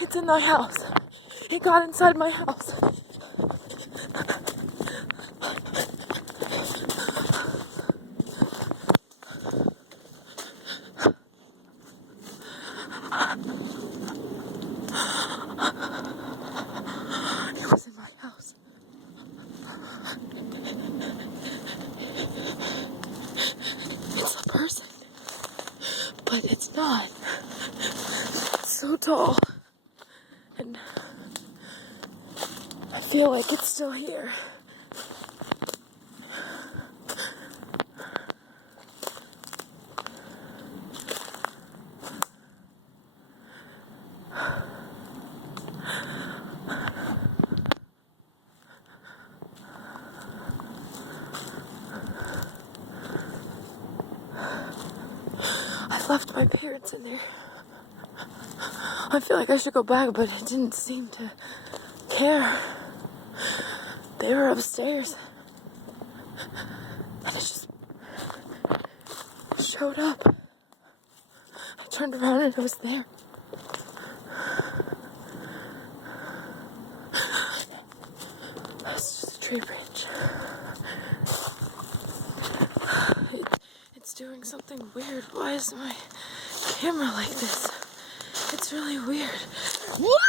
It's in my house. It got inside my house. It was in my house. It's a person, but it's not. It's so tall, and I feel like it's still here. I left my parents in there. I feel like I should go back, but it didn't seem to care. They were upstairs. And it just showed up. I turned around and it was there. That's just a tree branch. It's doing something weird. Why is my camera like this? It's really weird. What?